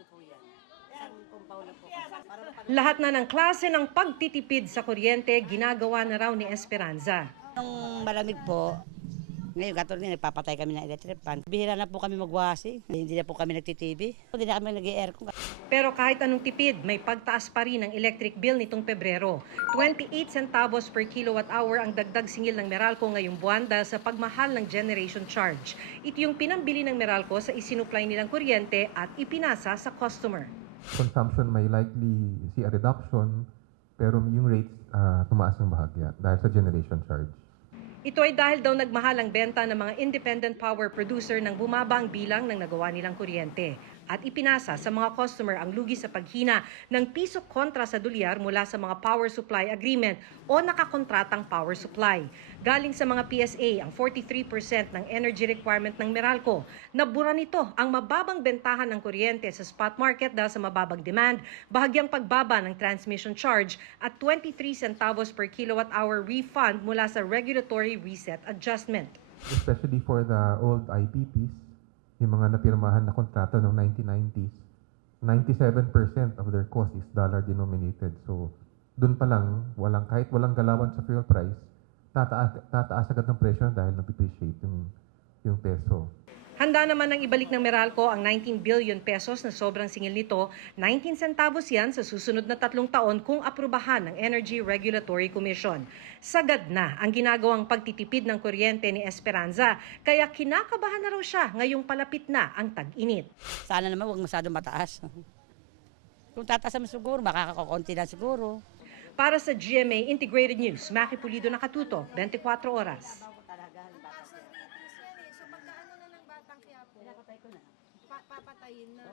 ko po yan. Isang compound na po. Lahat na ng klase ng pagtitipid sa kuryente ginagawa na raw ni Esperanza. Nung malamig po, ngayon katulad nga nagpapatay kami ng electric fan. Bihira na po kami magwasi, hindi na po kami nagtitv, hindi na kami nag-aircon. Pero kahit anong tipid, may pagtaas pa rin ang electric bill nitong Pebrero. 28 centavos per kilowatt hour ang dagdag singil ng Meralco ngayong buwan dahil sa pagmahal ng generation charge. Ito yung pinambili ng Meralco sa isinupply nilang kuryente at ipinasa sa customer. Consumption may likely see a reduction, pero yung rates tumaas ng bahagya dahil sa generation charge. Ito ay dahil daw nagmahal ang benta ng mga independent power producer nang bumaba ang bilang ng nagawa nilang kuryente. At ipinasa sa mga customer ang lugi sa paghina ng piso kontra sa dolyar mula sa mga power supply agreement o nakakontratang power supply. Galing sa mga PSA ang 43% ng energy requirement ng Meralco. Nabura nito ang mababang bentahan ng kuryente sa spot market dahil sa mababang demand, bahagyang pagbaba ng transmission charge at 23 centavos per kilowatt hour refund mula sa regulatory reset adjustment. Especially for the old IPPs, yung mga napirmahan na kontrata noong 1990s, 97% of their cost is dollar denominated. So, dun pa lang, kahit walang galawan sa fuel price, tataas agad ng presyo dahil nag-depreciate yung peso. Handa naman ang ibalik ng Meralco ang 19 billion pesos na sobrang singil nito. 19 centavos yan sa susunod na 3 taon kung aprubahan ng Energy Regulatory Commission. Sagad na ang ginagawang pagtitipid ng kuryente ni Esperanza, kaya kinakabahan na raw siya ngayong palapit na ang tag-init. Sana naman huwag masyadong mataas. Kung tataas naman siguro, makakakonti lang siguro. Para sa GMA Integrated News, Maki Pulido Nakatuto, 24 oras. So pagkaano na ng batang Quiapo, papatayin na.